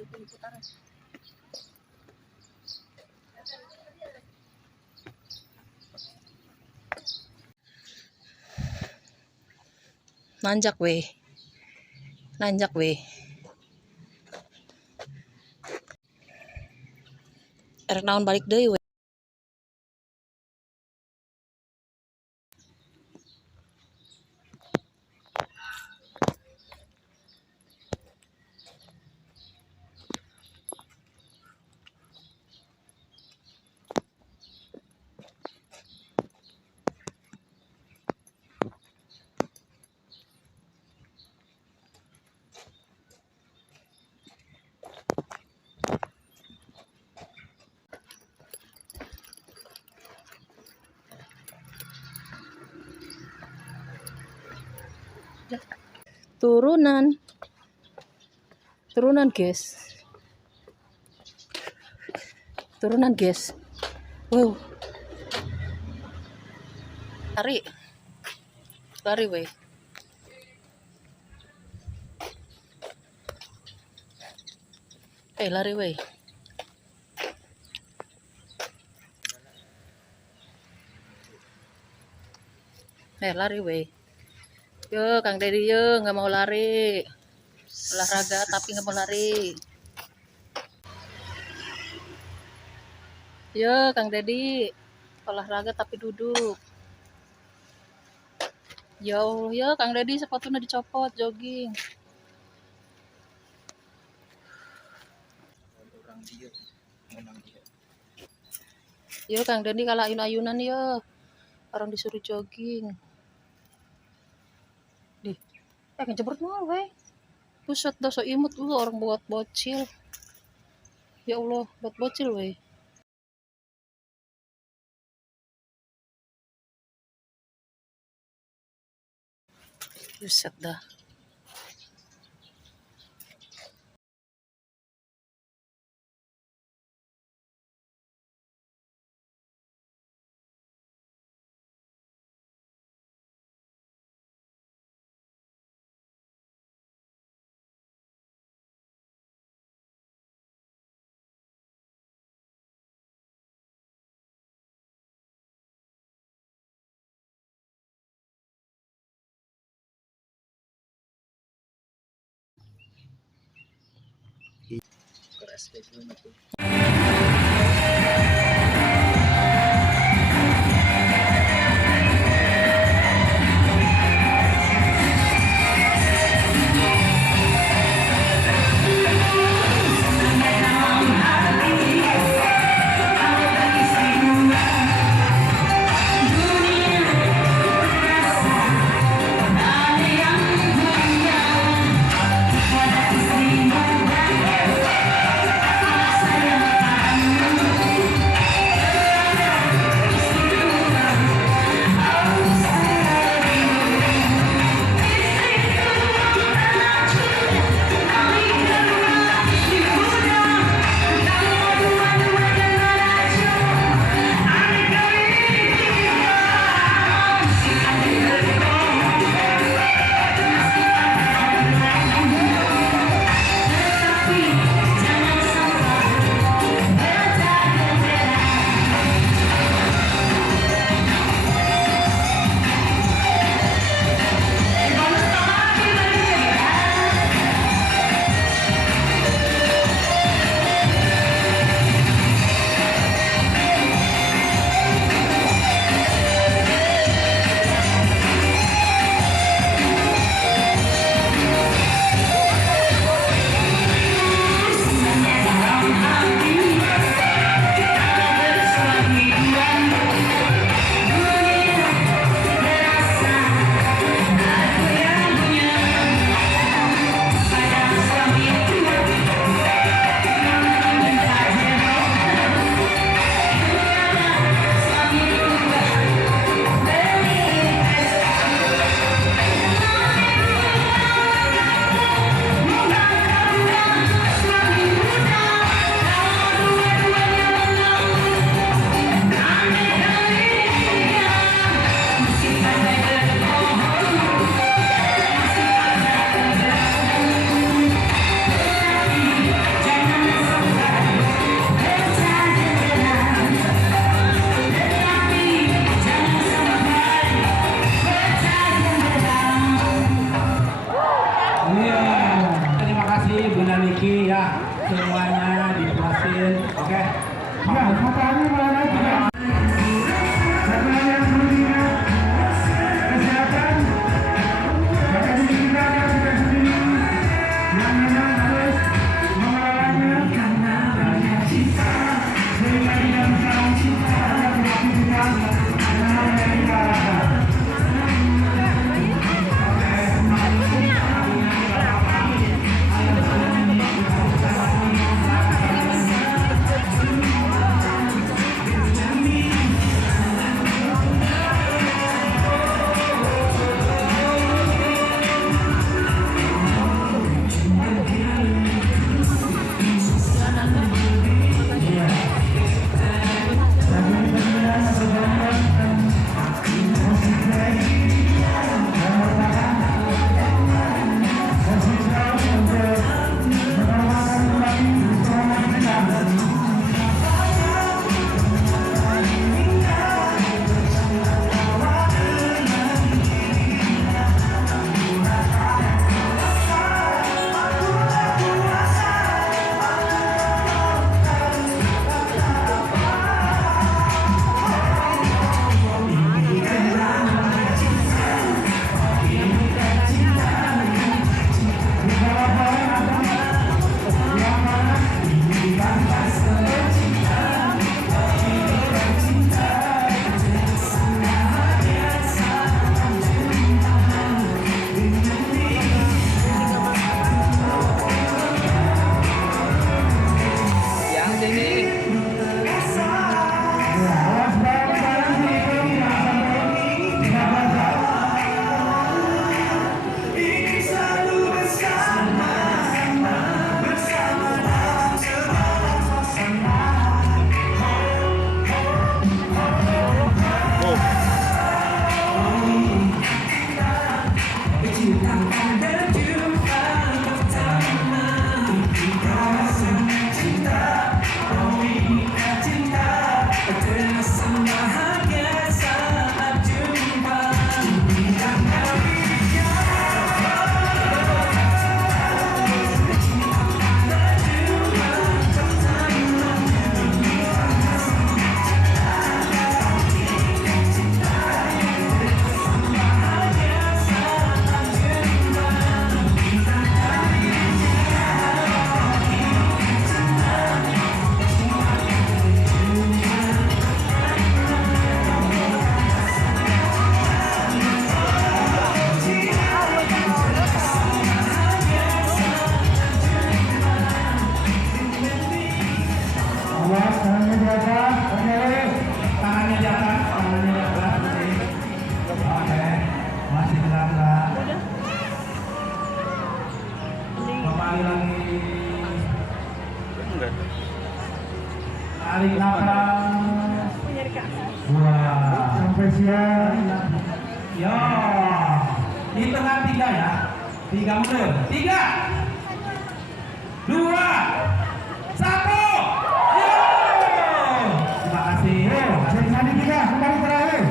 video ko putaran. Nanjak weh. Nanjak weh. Erek naon balik deui weh. Turunan guys, wow, lari weh, lari weh, lari weh, yo Kang Dedi yo nggak mau lari, olahraga tapi nggak mau lari. Yo Kang Dedi, olahraga tapi duduk. Yo Kang Dedi sepatunya dicopot jogging. Yo Kang Dedi kalau ayun-ayunan yo, orang disuruh jogging. Ngejebret mah weh. Buset dah so imut lu orang buat bocil. Ya Allah, buat bocil weh. Buset dah. Awas, tangannya di atas. Oke. Tangannya di atas. Tangannya di atas. Oke. Masih gerak. Kembali lagi. Tarik nafas. Wah, sampai siang. Yo. Di tengah 3 ya. 3 mundur. 3, 2, 1. Yo. Terima kasih. Jadi kita kembali terakhir.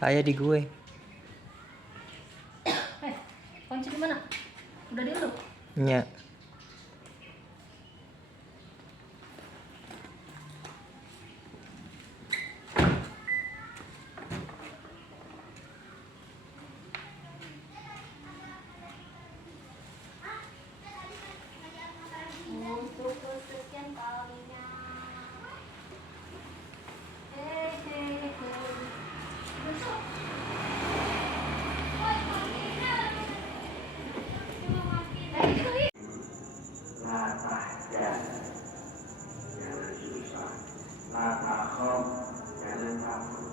Ayah di gue. Kunci di mana? Udah di lu? Nya. Untuk kesekian kalinya. Jangan susah, takut, jangan takut.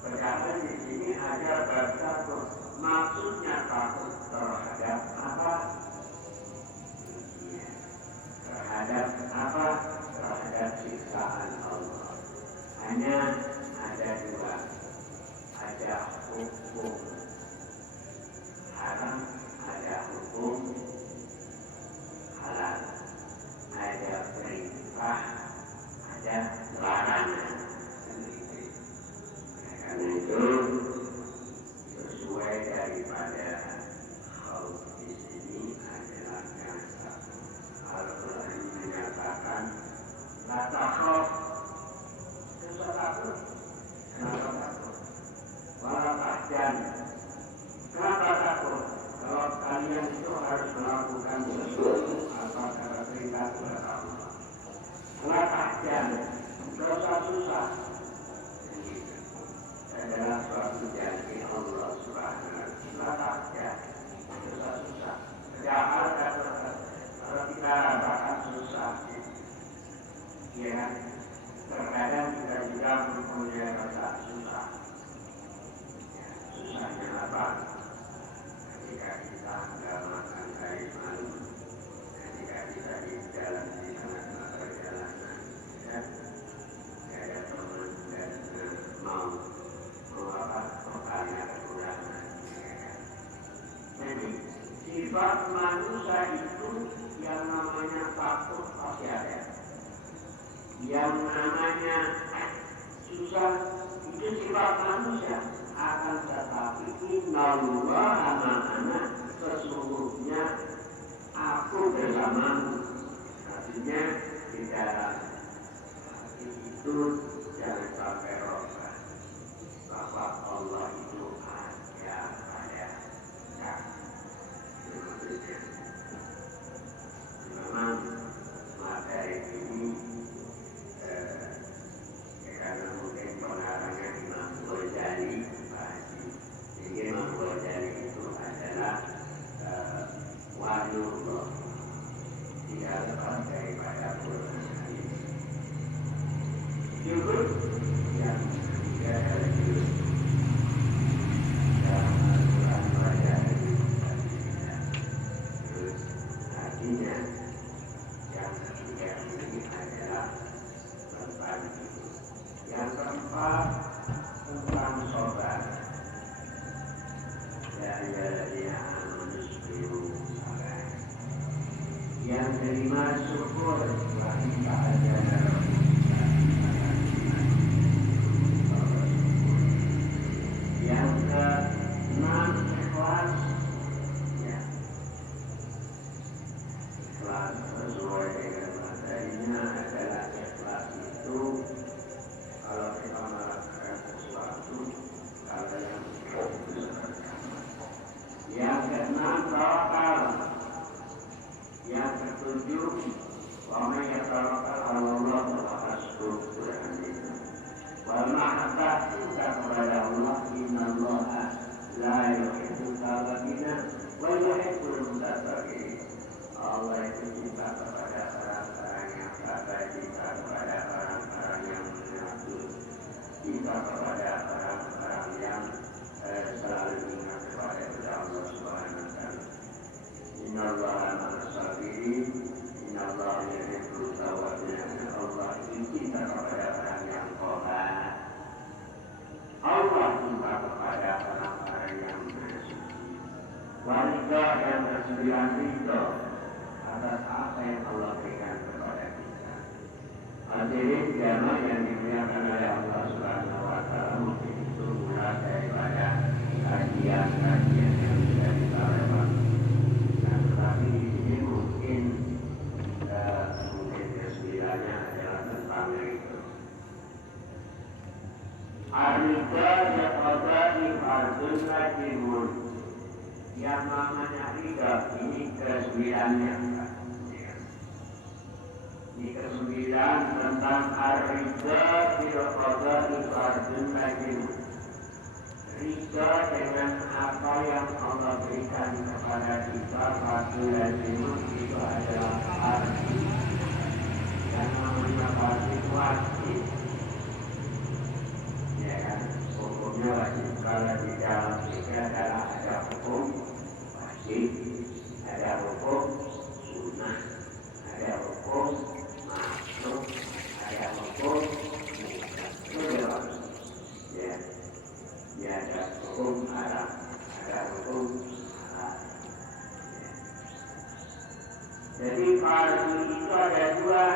Berkata di sini ada bertakut, maksudnya takut terhadap apa? Terhadap apa? Terhadap siksaan Allah. Hanya ada 2, ada hukum haram, ada hukum halal, ada perintah, ada larangan. Karena itu sesuai daripada khauf di sini adalah yang satu. Al-Quran menyatakan la takhaf, jangan takut. Kenapa takut? Wala tahzan. Kenapa takut? Kalau kalian itu harus melakukan sesuatu atau kata perintah kepada Allah. La tahzan, dosa susah. Adalah suatu janji Allah Subhanahu wa Ta'ala. Dosa susah. Padahal kalau kita rasakan susah, ya, terkadang kita juga mempunyai rasa susah. Ya, susahnya apa? Ketika kita nggak makan hari malam, ketika kita di dalam di tengah-tengah perjalanan, ya, ada teman dan mau bertanya kekurangan. Jadi sifat manusia itu yang namanya takut pasti ada. Yang namanya susah itu sifat manusia. Akan tetapi innallaha ma'ana, sesungguhnya aku bersamamu. Artinya di dalam hati itu jangan sampai rosak bahwa Allah itu ada pada kita. Memang materi ini karena mungkin pengarangnya Imam Ghazali, jadi Imam Ghazali itu adalah waliullah. ومن يتوكل على الله فهو حسبه. Walmahabbah cinta kepada Allah, innallaha la yuhibbul kafirina wa yuhibbul muttaqin. Allah itu cinta kepada orang-orang yang sabar, cinta kepada orang-orang yang munafik, cinta kepada orang-orang yang selalu ingat kepada Allah Subhanahu wa taala. Innallaha ma'as-sabirin, innallaha yuhibbul tawwabin. Allah itu cinta kepada orang yang tobat. Allah cinta kepada orang-orang yang bersuci. Wanita yang bersembilan ridho atas apa yang Allah berikan kepada kita. Hadirin jamaah yang dimuliakan oleh Allah Subhanahu wa taala, mungkin itu mulai daripada kajian-kajian yang sudah kita lewati. Dan tetapi di sini mungkin kesembilannya adalah tentang ridho. Ar-ridha yaqadani fardun wajimun. Yang namanya ridha ini kesembilannya. Ini kesembilan tentang ar-ridha yaqadani fardun wajimun. Ridha dengan apa yang Allah berikan kepada kita, fardun wajimun itu adalah arti. Yang namanya wajib wajib, ya kan? Hukumnya wajib. Kalau di dalam fikih adalah ada hukum wajib, ada hukum sunnah, ada hukum makruh, ada hukum mubah. Ya, ya ada hukum haram, ada hukum halal. Ya. Jadi fardu itu ada dua.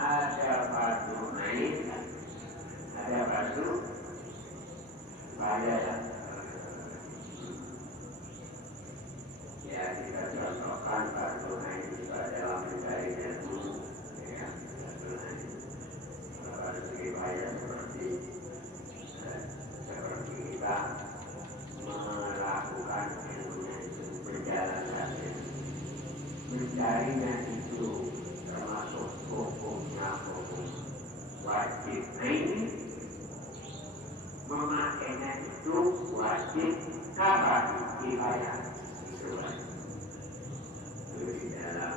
Ada fardu ain, ada fardu kifaiyah. Ya, kita contohkan fardu ain itu adalah mencari ilmu, ya, fardu ain. Fardu kifaiyah seperti kita melakukan ilmunya itu berjalan kaki, mencarinya itu termasuk hukumnya hukum wajib ain, memakainya itu wajib kifayah. Itu wajib. Itu di dalam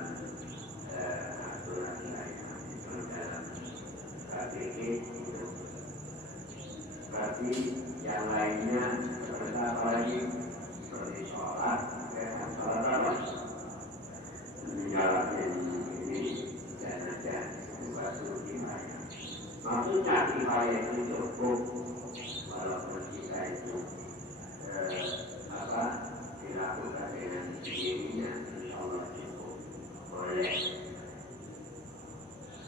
aturan syariat, itu dalam KTP itu. Berarti yang lainnya seperti apa lagi? Seperti sholat, ya, sholat apa? Menjalankan ini dan ada suatu kifayah. Maksudnya kifayah itu cukup, walaupun kita itu dilakukan dengan sendirinya, insya Allah cukup. Boleh.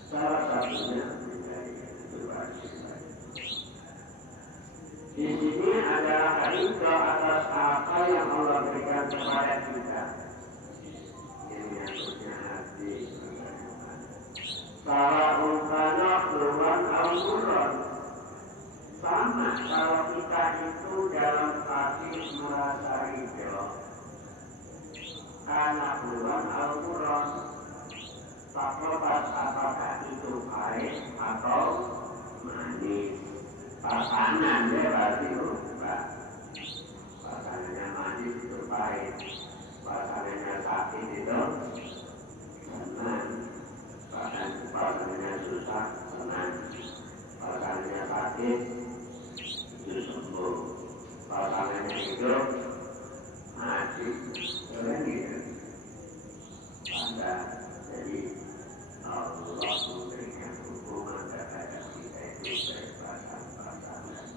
Salah satunya menjadi kehidupan kita. Di sini adalah ridho atas apa yang Allah berikan kepada kita. Salah umpana keluar al-Quran. Sama kalau kita itu dalam hati merasa ridho karena keluar al-Quran, apakah itu pahit atau manis. Pasangan dia berarti lupa. Pasangannya manis itu pahit, pasangannya sakit itu senang. Pasangannya susah, senang. Pasangannya sakit, itu sembuh. Pasangannya hidup, mati. Keren gitu. Anda jadi Allah memberikan hukuman kepada kita itu berpasang-pasangan.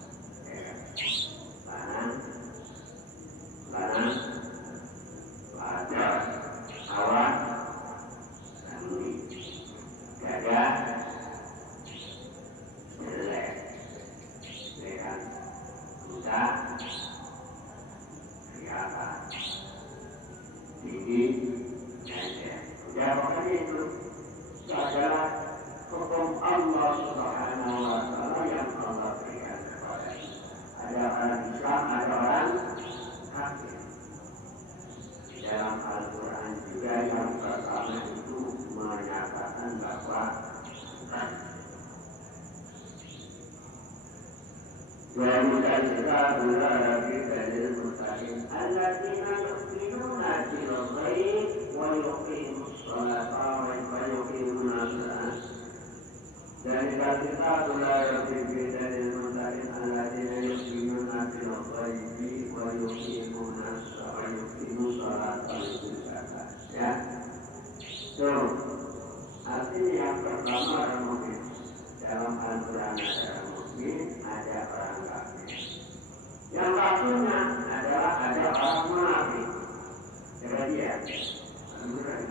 ويكذب ربك للمتقين الذين يؤمنون بالغيب ويقيموا الصلاة ويقيمون الصلاة ذلك الكتاب لا يضل للمتقين الذين يؤمنون بالغيب ويقيمون الصلاة ويؤتون الزكاة. Ya, so artinya yang pertama orang mukmin dalam Al-Quran ada mukmin, ada orang kafir. Yang satunya adalah ada orang munafik. Kemudian Al-Quran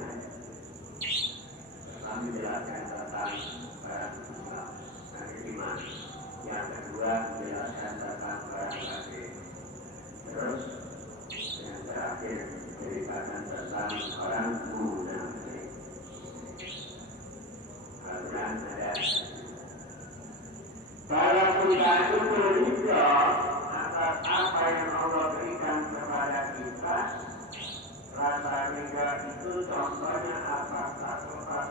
kami jelaskan tentang orang Islam dan iman. Yang kedua menjelaskan tentang orang kafir. Terus yang terakhir menceritakan tentang orang munafik. Al-Quran ada. Kalau kita itu beridra atas apa yang Allah berikan kepada kita, rasa ridha itu contohnya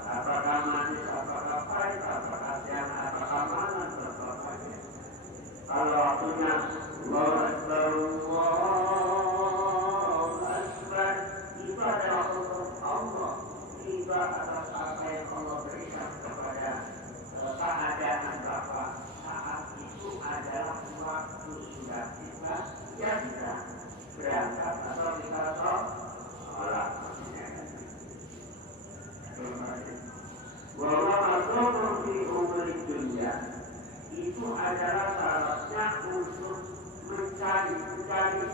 apakah manis, apakah pahit, apakah siang, apakah malam, contohnya. Kalau waktunya Allahu Akbar, Allahu Akbar, itu adalah untuk Allah. Ridha atas apa yang Allah berikan kepada keadaan Bapak. Itu adalah waktu sudah kita, ya kita berangkat atau kita sholat. Bahwa masuk di umur dunia itu adalah syaratnya untuk mencari itu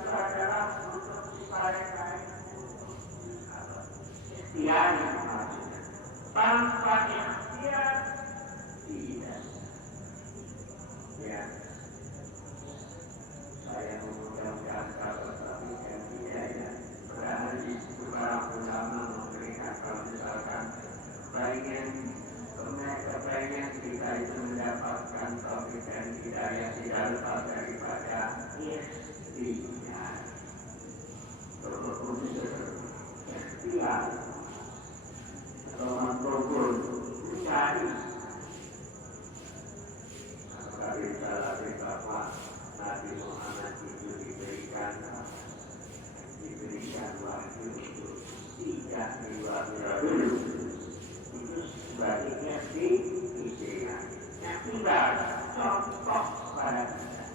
adalah untuk dicari ikhtiar maksudnya. Tanpa ikhtiar tidak. Ya, saya mengucapkan sahabat tapi yang tidak ya. Berarti para ulama memberikan kalau misalkan kepengen kita itu mendapatkan taufik dan hidayah tidak lepas daripada ikhtiar. Ikhtiar atau mengukur mencari. Dari bahwa Nabi Muhammad itu diberikan wahyu untuk tidak diwakil dulu. Itu sebaliknya istilah yang tidak contoh pada kita.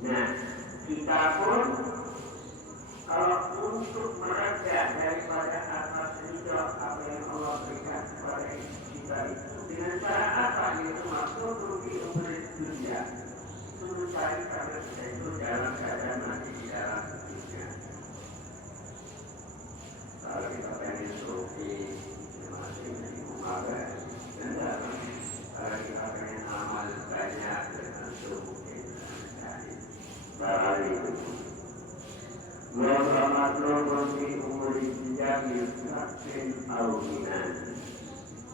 Nah, kita pun kalau untuk mereda daripada atas ridha apa yang Allah berikan kepada kita itu dengan cara apa? Yaitu masuk di umur dunia. Itu mencari karena kita itu dalam keadaan masih di dalam dunia. Kalau kita pengen sufi, masih di rumah dan dalam. Kalau kita pengen amal banyak dengan sufi mencari barang itu. Wa matlubun fi umuri dijami nafsin al-ghinan.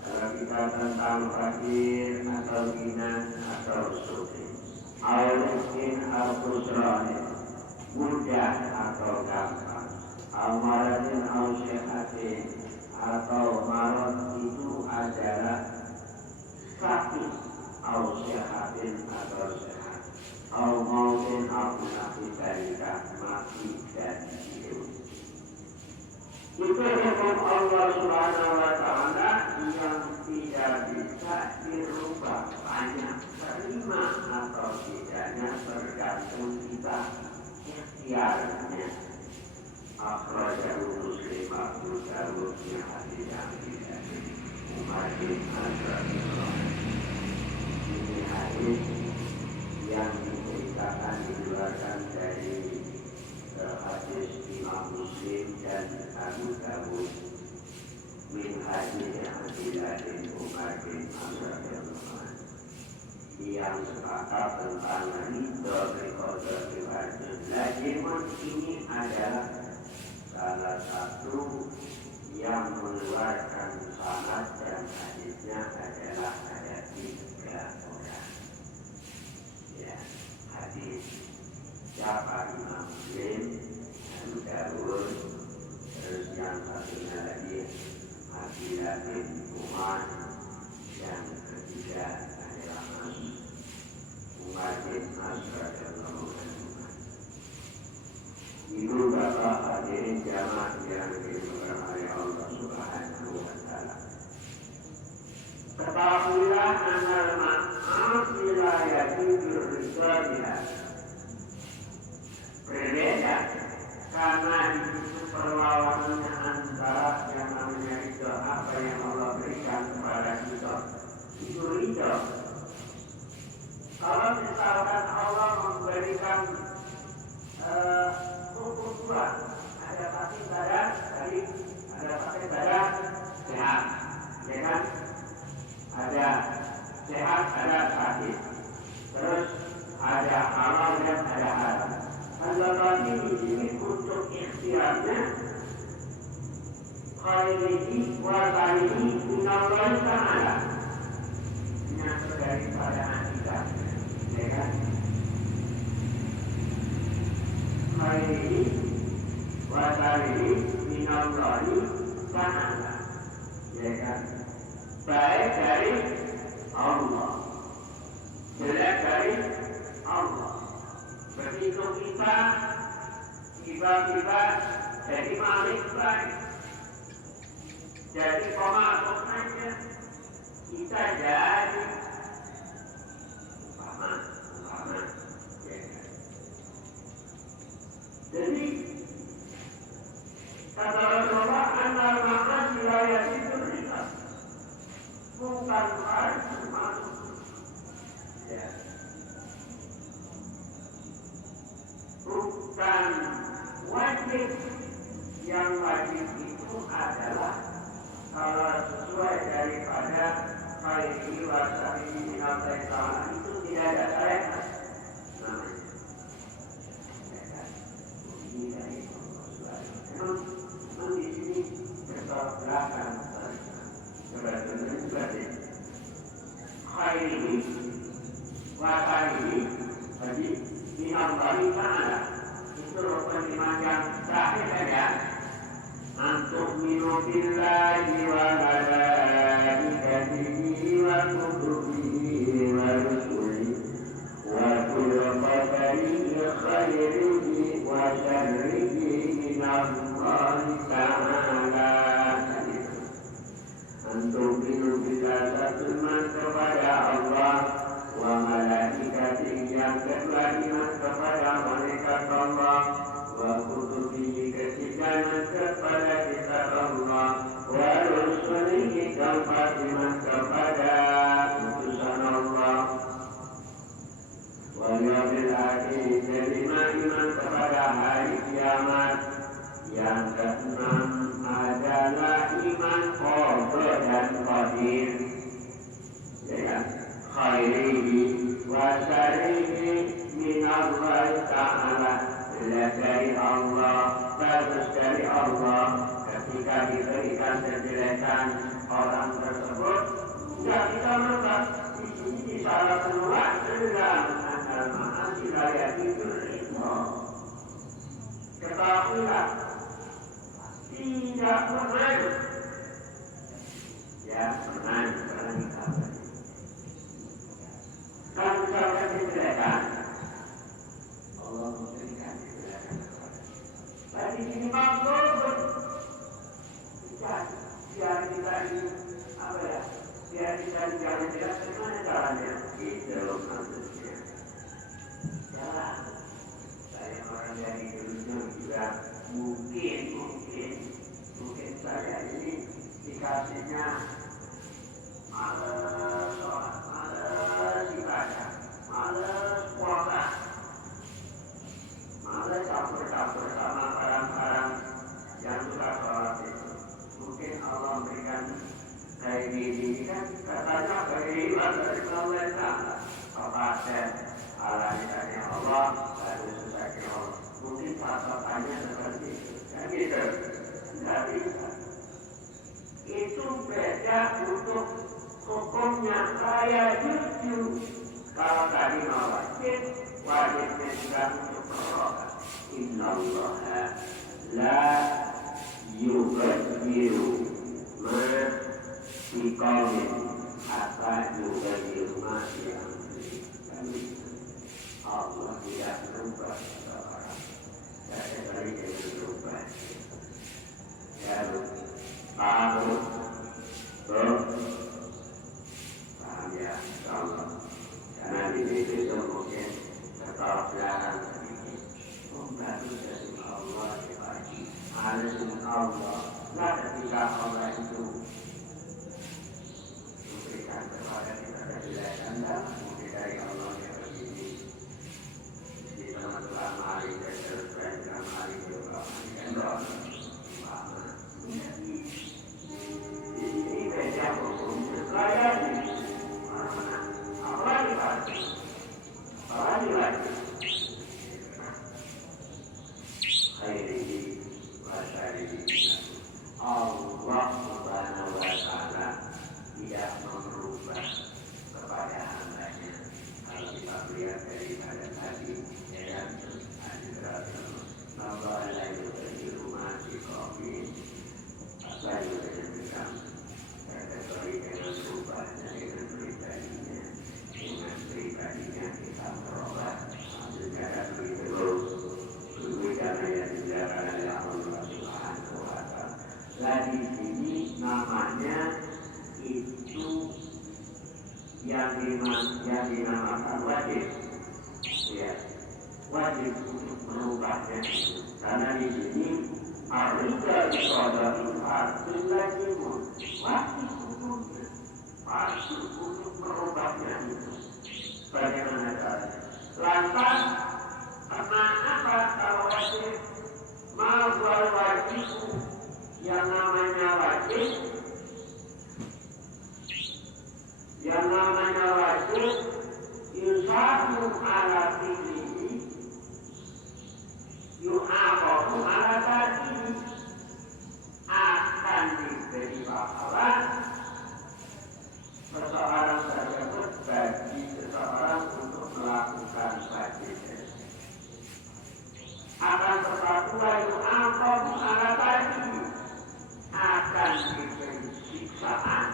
Kalau kita tentang fakir atau ghinan atau sufi, al-miskin al-khusrani, mudah atau gampang, al-maradin al-syehatin atau marad itu adalah sakit, al-syehatin atau sehat, al-mautin al-munafik dalika mati dan hidup. Itu hukum Allah Subhanahu wa Ta'ala yang tidak bisa dirubah, banyak terima atau tidaknya tergantung kita ikhtiarnya. Akhrajahu Muslim Abu Dawud yang hadis yang tidak Umar bin Al-Rahimah. Ini hadis yang diceritakan dikeluarkan dari hadis Imam Muslim dan Abu Dawud min hadis Abdullah bin Umar bin Al-Rahimah yang sepakat tentang ridho berkoda berwajib. Lajimun ini adalah salah satu yang mengeluarkan sanad dan hadisnya adalah ada 3 orang. Ya, hadis siapa? Imam Muslim, Abu Dawud, terus yang satunya lagi Abdullah bin Umar, yang ketiga adalah Masjid Asrar dan Lamongan. Ibu bapak hadirin jamaah yang dimuliakan oleh Allah Subhanahu wa Ta'ala. Ketahuilah anal ma'asi la yajuzu ridha. Berbeda karena itu perlawanannya antara yang namanya ridha, apa yang Allah berikan kepada kita itu ridha. Kalau misalkan Allah memberikan hukum dua, ada pasti badan tadi, ada pasti badan sehat, ya kan? Ada sehat, ada sakit, terus ada halal dan ada haram. Allah tadi di sini untuk ikhtiarnya khairihi wa sarihi minallahi ta'ala, menyangkut daripada kita, ya kan? Khairihi wa sarihi minallahi ta'ala, ya kan? Baik dari Allah, jelek dari Allah. Begitu kita tiba-tiba jadi malik baik, jadi pemasok saja, kita jadi umpama, ya. Jadi kata Rasulullah, anal ma'asi la yajuzu ridha, bukan harus masuk, ya. Bukan wajib. Yang wajib itu adalah kalau sesuai daripada khairi wa sarihi minallahi ta'ala, itu tidak ada syariat namanya. Ini dari Allah. Memang di sini bertolak belakang. Berarti khairi wa sarihi tadi minallahi ta'ala itu rukun iman yang terakhir saja. Antum minu billahi wa malaikatihi wa kutubihi wa rusulihi wa kulli qadarihi khairihi wa syarrihi minallahi ta'ala. Antum minu billahi, satu iman kepada Allah, wa malaikatihi, yang kedua iman kepada malaikat Allah, wa kutubihi, ketiga iman kepada kitab Allah, wa rusulihi, keempat iman kepada utusan Allah, wa yaumil akhir, kelima iman kepada hari kiamat, yang keenam adalah iman qada dan qadir, ya, khairihi wa sarihi minallahi ta'ala, dari Allah, bagus dari Allah. Ketika diberikan kejelekan orang tersebut, tidak kita merubah. Di sini di salah kedua sedang anal ma'asi la yajuzu ridha. Ketahuilah, tidak pernah, ya pernah sekarang kita kan misalkan kejelekan, Allah memberikan kejelekan kepada kita. Tapi ini makhluk, biar kita ini apa ya? Biar kita jalan jelas, bagaimana caranya? Itu maksudnya. Jalan. Saya orang dari dulu juga mungkin saya ini dikasihnya malas sholat, malas ibadah, malas puasa, malas campur-campur sama barang-barang yang suka sholat itu. Mungkin Allah memberikan kayak gini kan, katanya kehidupan dari Allah Ta'ala. Kepada alamitannya Allah, lalu susahnya Allah. Mungkin pasokannya seperti itu. Kan gitu? Tidak bisa. Itu beda untuk hukumnya. Saya jujur. Kalau tadi mau wajib, wajibnya juga untuk perlokat. Inna Allah la yubadiru ma biqawmin hatta yubadiru ma bi'amri. Allah tidak berubah seseorang. Saya beri dia berubah. Ya, paham? Paham ya, Allah. Karena di situ mungkin kekelapan sedikit. Membantu dari Allah lagi. Harus dengan Allah. Nah, ketika Allah itu memberikan kepada kita kejelekan dan mungkin dari Allah yang begini. Di teman-teman mari berserban dan mari berdoa dan ini beda hukum selayani. Apalagi lagi. Khairihi wa syarihi. Allah Subhanahu wa Ta'ala tidak merubah kepada hambanya. Kalau kita lihat daripada tadi, ya Allah la yughayyiru ma biqaumin hatta yughayyiru kategori dengan berubahnya dengan pribadinya kita merubah. Maksudnya kan begitu. Karena yang dijalankan oleh Allah Subhanahu wa Ta'ala. Nah di sini namanya itu yang dinamakan wajib. Ya, wajib untuk merubahnya. Karena di sini harusnya dikodok harus lajimun. Wajib hukumnya. Wajib untuk merubahnya itu. Bagaimana caranya? Lantas karena apa kalau wajib? Ma'al wajib yang namanya wajib yusafu ala fi'lihi yu'aqabu ala tadihi akan diberi pahala seseorang tersebut bagi seseorang untuk melakukan wajib. Akan tetapi yu'aqabu ala tadihi akan diberi siksaan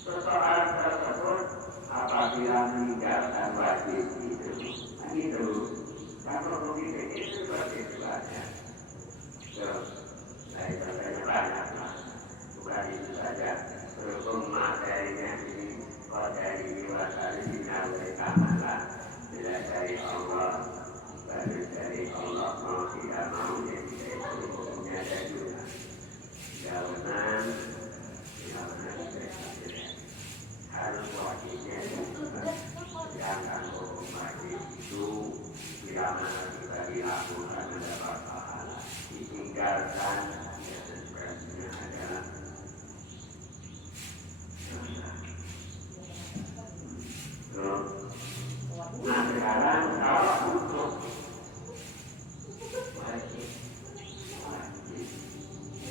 seseorang tersebut apabila meninggalkan wajib itu. Nah itu, kalau begitu itu seperti itu. Terus, saya contohnya banyak lah. Bukan itu saja. Berhubung materinya ini, kalau dari wasari dinawai kamalah, bila dari Allah, baru dari Allah mau tidak mau, jadi itu hukumnya ada juga. Jauhan harus wajibnya sedangkan hukum wajib itu bila mana kita dilakukan mendapat pahala, ditinggalkan ya sebenarnya adalah nah sekarang kalau untuk wajib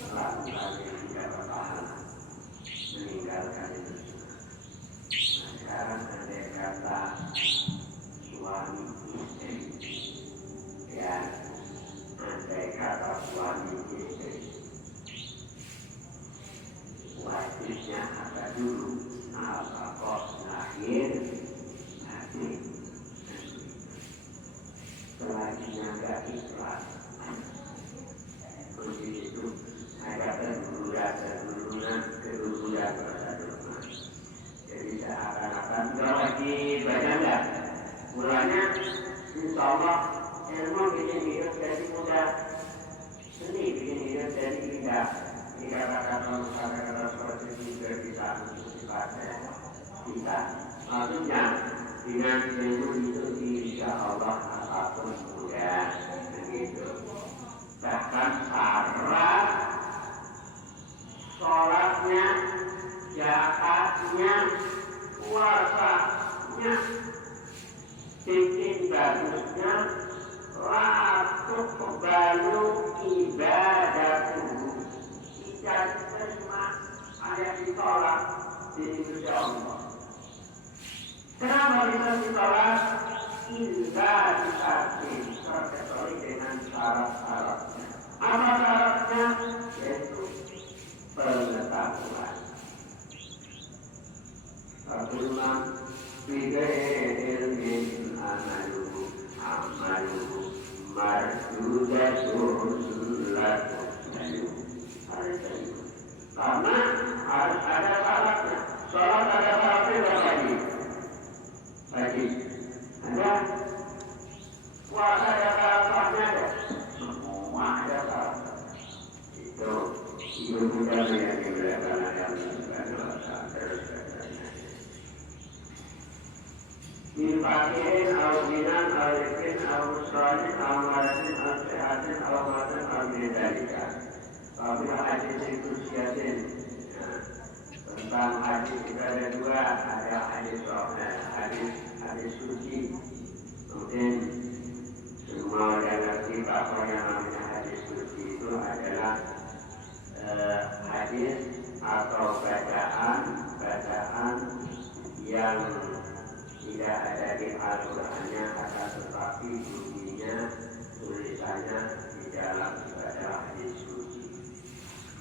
melakukan yang tidak berpahala meninggalkan itu. Nah sekarang ada kata suami istri, ya andai kata suami istri wajibnya apa dulu? Apa kos lahir nanti selainnya nggak ikhlas begitu ada kedudukan pada rumah. Jadi seakan-akan nggak wajib baca nggak? Mulanya insya Allah ilmu bikin hidup jadi mudah, seni bikin hidup jadi indah. Dikatakan kata-kata seperti itu juga bisa untuk sifatnya kita. Maksudnya dengan ilmu itu insya Allah apapun mudah begitu. Bahkan syarat sholatnya, zakatnya, puasanya, bikin bagusnya, laku kebalu ibadatu. Tidak diterima ayat ditolak di Allah. Kenapa bisa ditolak? Illa Karena harus ada syaratnya. Sholat ada syaratnya nggak lagi? Lagi. Ada. Puasa ada syaratnya nggak? Semua ada syaratnya. Itu juga yang diberlakukan yang Dipakirin, al-binan, al-ikin, al-musrahin, al-marasin, al-sehatin, al-matan, al-bidalikan. Tapi hadis itu siatin. Tentang hadis itu ada dua. Ada hadis suci. Mungkin semua yang ngerti bahwa yang namanya hadis suci itu adalah hadis atau bacaan yang tidak ada di Al-Qur'annya akan tetapi bunyinya tulisannya di dalam ibadah hadis suci.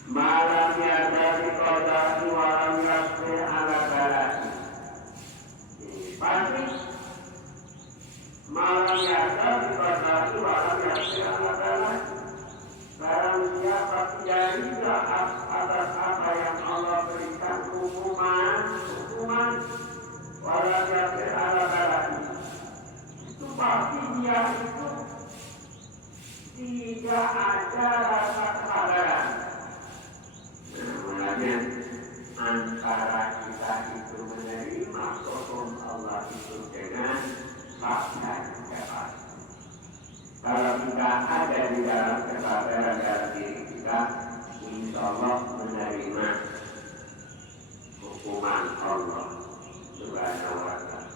Malam yada di kota walam yasri ala balasi. Ini pasti malam yada di kota walam yasri ala balasi. Barang siapa tidak ridha atas apa yang Allah berikan hukuman walam yasri ala balasi, itu pasti dia itu tidak ada rasa kesabaran. Namanya antara kita itu menerima hukum Allah itu dengan sabar dapat. Kalau kita ada di dalam kesabaran dalam diri kita, insya Allah menerima hukuman Allah Subhanahu wa ta'ala.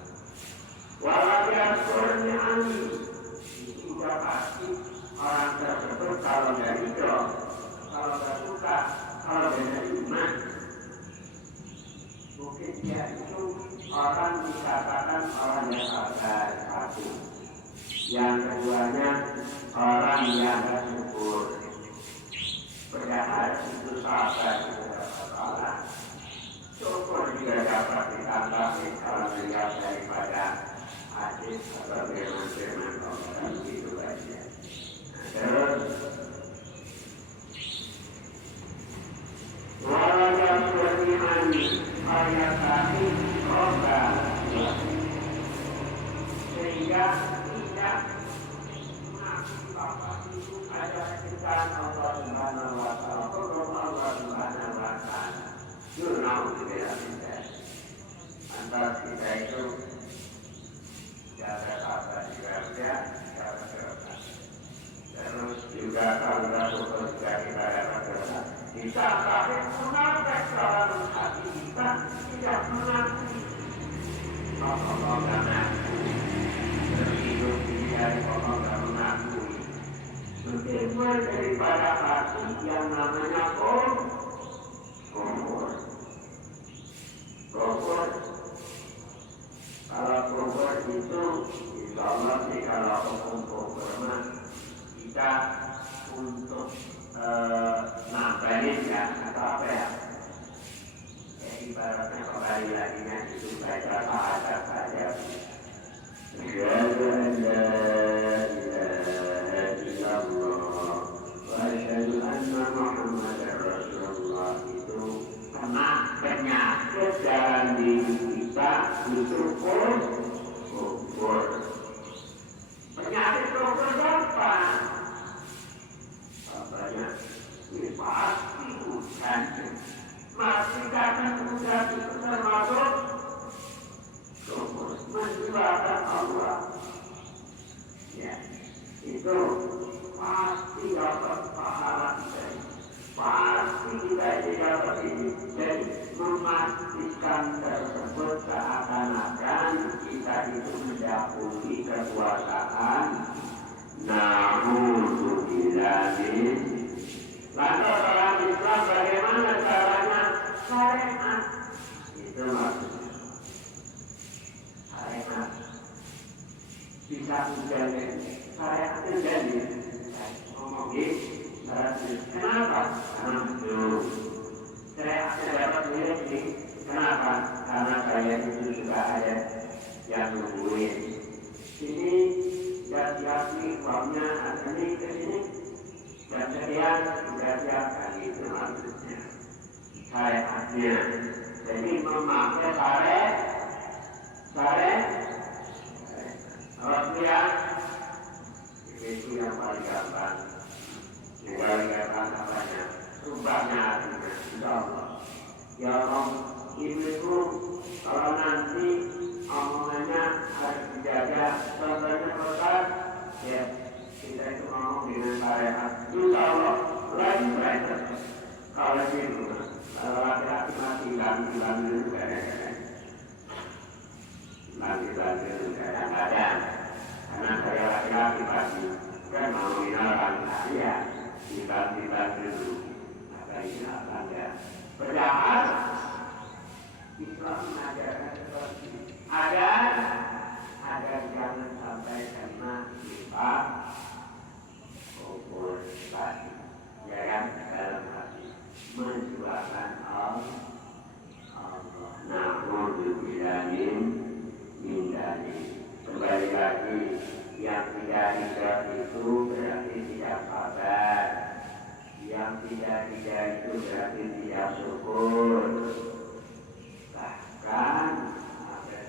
Walau yasurni ani, sudah pasti orang tersebut kalau dari itu, kalau tak suka, kalau dari iman, mungkin dia itu orang dikatakan orang yang sabar satu. Yang keduanya orang yang bersyukur. Padahal itu sabar itu dapat Allah. Syukur juga dapat ditambah kalau melihat daripada hadis atau firman-firman Allah itu saja. Terus walau yang berani ayat kami roda sehingga tidak mengaku apa itu ada kesukaan Allah Subhanahu wa ta'ala, hukum Allah Subhanahu wa ta'ala. Jurnal tidak ada. Antara kita itu jaga sabar juga jaga keras. Terus juga kalau syukur juga kita dapat keras. Kita tapi menafik dalam hati kita tidak mengakui Allah tidak mengakui berhidup dari Allah tidak mengakui. Setimbul daripada hati yang namanya kufur. Kalau kufur itu insya Allah sih kalau hukum kufur kita untuk nambahin ya atau apa ya? Ibaratnya kembali lagi itu baca syahadat saja. Asyhadu an la ilaha illallah wa asyhadu anna Muhammadar Rasulullah itu penyakit dalam diri kita itu kufur. Penyakit kufur apa? Katanya ini pasti hujan. Masih akan hujan itu termasuk kufur menduakan Allah. Ya, itu pasti dapat pahala kita. Pasti kita dapat ini. Jadi memastikan tersebut seakan-akan kita itu mendahului kekuasaan. Na'udzubillahi. Lalu orang Islam bagaimana caranya? Syariat. Itu maksudnya. Syariat. Bisa menjalin. Syariat menjalin. Ngomong kenapa? Karena betul. Syariatnya dapat milik ini. Kenapa? Karena saya itu juga ada yang nungguin. Sini, siap-siap nih, uangnya, ini ke sini. sekian sudah siapkan itu maksudnya syariatnya. Jadi memakai syariat Rasulullah itu yang paling gampang. Yang paling gampang apanya? Sumpahnya artinya, insya Allah. Ya Allah, ibuku kalau nanti omongannya harus dijaga, contohnya Ustaz, ya kita itu ngomong dengan syariat. Insya Allah, lagi baik. Kalau gitu, kalau laki-laki mati hilang dulu kadang-kadang. Laki-laki dulu kadang-kadang. Karena saya laki-laki pasti kan mau mengenalkan saya hilang dulu. Maka ini apa enggak? Padahal Islam mengajarkan seperti agar jangan sampai kena nifaq kubur tadi, ya kan, dalam hati menjualan Allah. Namun dibilangin mindani. Kembali lagi, yang tidak hijab itu berarti tidak sabar. Yang tidak hijab itu berarti tidak syukur. Bahkan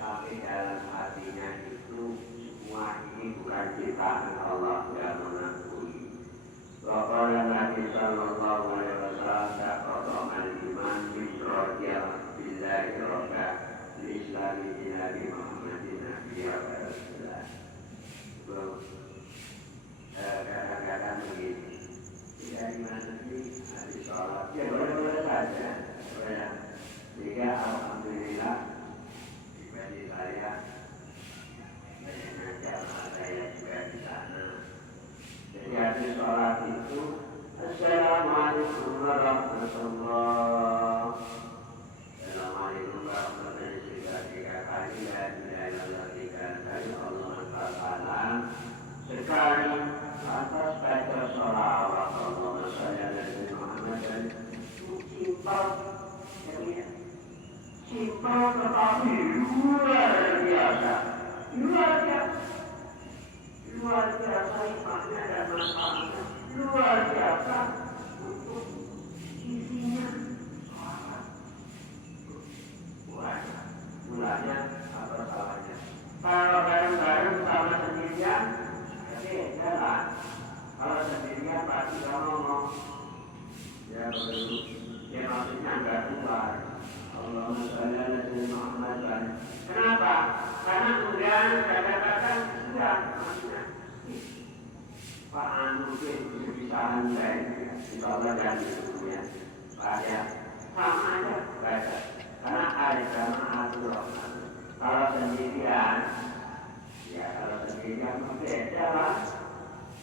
sampai dalam hatinya itu semua ini bukan ciptaan Allah yang mengakui. Waqala Nabi sallallahu alaihi wasallam taqaddama al-iman min radiyal billahi rabba lislami Nabi Muhammadin nabiyya wa rasulah. Kadang-kadang begini. Dari mana sih habis sholat? Ya boleh-boleh saja. Jika alhamdulillah pribadi saya jamaah saya juga di sana. Jadi habis sholat itu Assalamualaikum warahmatullahi wabarakatuh. Assalamualaikum warahmatullahi wabarakatuh. Tiga kali dan tiga kali Allah Taala sekali atas baca sholawat Allahumma sholli ala Muhammad dan simpel tetapi luar biasa hikmahnya dan manfaatnya luar biasa untuk isinya sholat. Mulanya apa salahnya? Kalau bareng-bareng sama sendirian, jalan. Kalau sendirian pasti kamu ngomong, ya perlu, ya maksudnya enggak keluar. Allahumma sholli ala Muhammad. Kenapa? Karena kemudian kadang-kadang sudah maksudnya Pak Anu kebiasaan saya, insya Allah dan ya, saya sama aja baca. Karena ada jamaah kalau sendirian, ya kalau sendirian beda lah.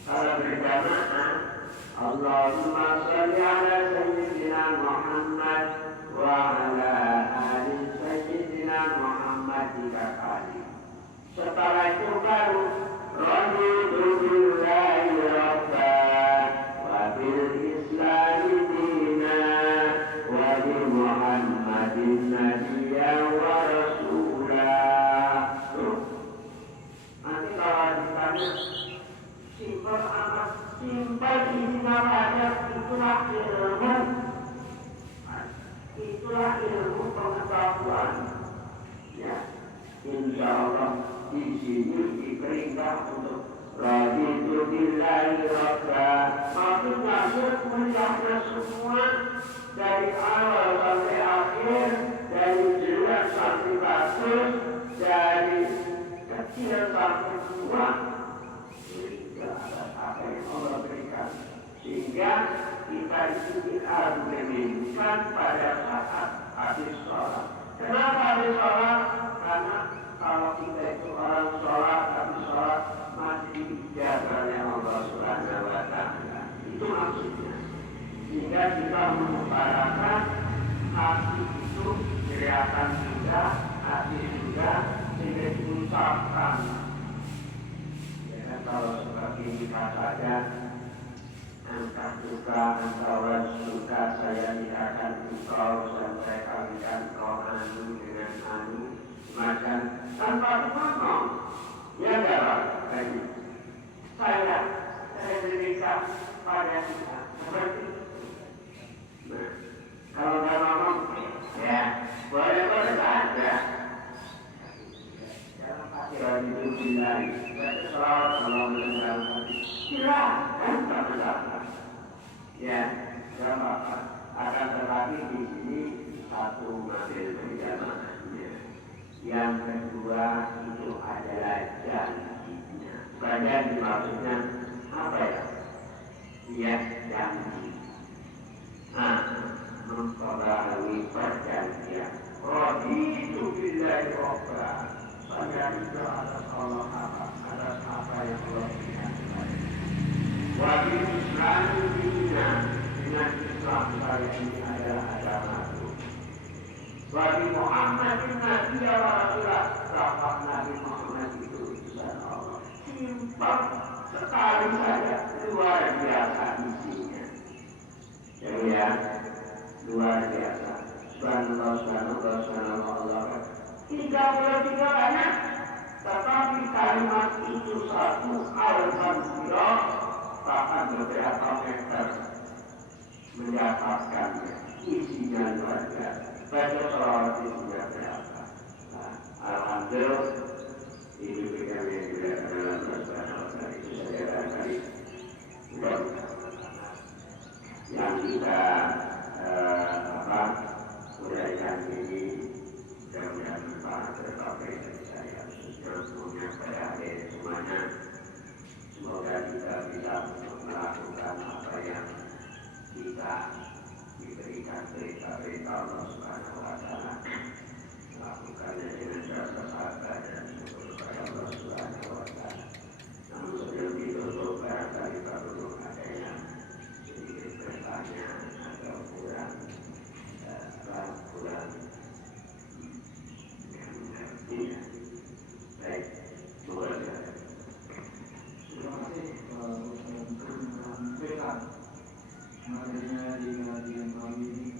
Kalau berjamaah, Allahumma sholli ala Sayyidina Muhammad wa ala ali Sayyidina Muhammad 3 kali. Setelah itu baru raditu billahi rabba wa bil islami dina wa bi Muhammadin nabiyya wa rasulah. Nanti kalau ditanya simpel apa? Simpel isinya saja, itulah ilmu. Itulah ilmu pengetahuan. Ya, insya Allah di sini diperintah untuk raditu billahi rabba. Maksudnya semuanya semua dari awal sampai akhir, dari jelek sampai bagus, dari kecil sampai tua. Apa yang Allah berikan sehingga kita itu diargumenkan pada saat habis sholat. Kenapa habis sholat? Karena kalau kita itu orang sholat, habis sholat masih dijaga oleh Allah Subhanahu wa Ta'ala. Itu maksudnya. Sehingga kita mengutarakan hati itu kelihatan juga, hati juga, sehingga diucapkan. Kalau seperti kita saja, angkat suka, antara suka saya tidak akan engkau sampai kalian kau anu dengan anu macam tanpa ngomong. Ya enggak, saya berikan pada kita Seperti nah, kalau nggak ngomong, ya boleh-boleh saja. Jangan pakai lagi itu bilang, baca selawat kalau mendengar hati. Silahkan tak masalah. Ya, nggak apa-apa. Akan tetapi di sini satu mobil berjamaahnya. Yang kedua itu adalah janjinya. Banyak dimaksudnya apa ya? Ya, janji. Nah, mempengaruhi perjanjian. Raditu billahi robba. Saya ridho atas Allah atas apa yang Allah berikan kepada. Wajib Islam dina dengan Islam saya ini adalah agamaku. Wajib Muhammadin Nabi wa Rasulullah. Sahab Nabi Muhammad itu utusan Allah. Simpel sekali saja, luar biasa isinya. Jadi ya, luar biasa. Subhanallah, Allah. 33 banyak, tetapi kalimat itu satu al-Fatihah bahkan beberapa meter mendapatkannya. Isinya luar biasa. Baca sholawat isinya berapa? Nah, alhamdulillah ini berikan yang dilihat dalam bahasa itu saya barangkali yang kita uraikan ini mudah-mudahan bermanfaat terpakai dari saya khususnya pada adik semuanya. Semoga kita bisa melakukan apa yang kita diberikan perintah Allah Subhanahu wa Ta'ala, melakukannya dengan rasa sabar dan syukur kepada Allah Subhanahu wa Ta'ala. Namun sebelum ditutup barangkali perlu ada yang sedikit bertanya atau kurang yang mengertinya. Baik, boleh. Terima kasih Pak Ustaz untuk menyampaikan materinya di kajian kami ini.